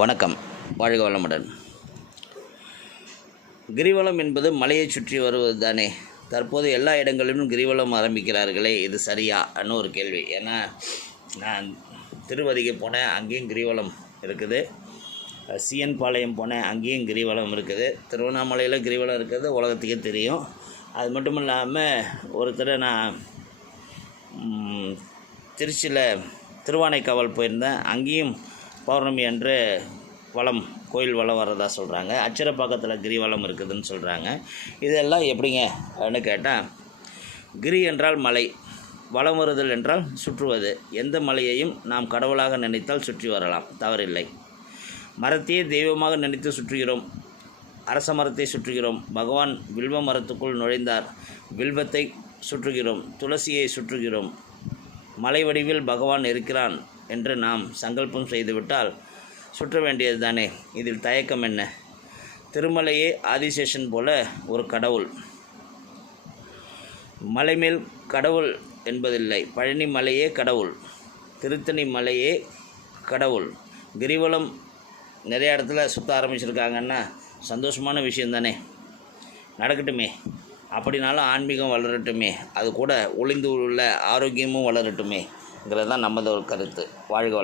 வணக்கம். வாழ்க வளமுடன். கிரிவலம் என்பது மலையை சுற்றி வருவது தானே. தற்போது எல்லா இடங்களிலும் கிரிவலம் ஆரம்பிக்கிறார்களே இது சரியான்னு ஒரு கேள்வி. ஏன்னா நான் திருவதிக்கு போனேன் அங்கேயும் கிரிவலம் இருக்குது. சிஎன் பாளையம் போனேன் அங்கேயும் கிரிவலம் இருக்குது. திருவண்ணாமலையில் கிரிவலம் இருக்கிறது உலகத்துக்கே தெரியும். அது மட்டும் இல்லாமல் ஒருத்தர் நான் திருச்சியில் திருச்சியில் திருவானைக்காவல் போயிருந்தேன். அங்கேயும் பௌர்ணமி அன்று வளம் கோயில் வளம் வர்றதா சொல்கிறாங்க அச்சரப்பாக்கத்தில் கிரிவலம் இருக்குதுன்னு சொல்கிறாங்க இதெல்லாம் எப்படிங்க அப்படின்னு கேட்டால் கிரி என்றால் மலை வளம் வருதல் என்றால் சுற்றுவது. எந்த மலையையும் நாம் கடவுளாக நினைத்தால் சுற்றி வரலாம் தவறில்லை. மரத்தையே தெய்வமாக நினைத்து சுற்றுகிறோம் அரச மரத்தை சுற்றுகிறோம் பகவான் வில்வ மரத்துக்குள் நுழைந்தார் வில்வத்தை சுற்றுகிறோம் துளசியை சுற்றுகிறோம். மலை வடிவில் பகவான் இருக்கிறான் என்று நாம் சங்கல்பம் செய்துவிட்டால் சுற்ற வேண்டியது தானே இதில் தயக்கம் என்ன? திருமலையே ஆதிசேஷன் போல ஒரு கடவுள். மலை மேல் கடவுள் என்பதில்லை பழனி மலையே கடவுள் திருத்தணி மலையே கடவுள். கிரிவலம் நிறைய இடத்துல சுற்ற ஆரம்பிச்சிருக்காங்கன்னா சந்தோஷமான விஷயந்தானே நடக்கட்டுமே. அப்படினாலும் ஆன்மீகம் வளரட்டுமே. அது கூட ஒளிந்து உள்ள ஆரோக்கியமும் வளரட்டுமே. தான் நமது ஒரு கருத்து. வாழ்க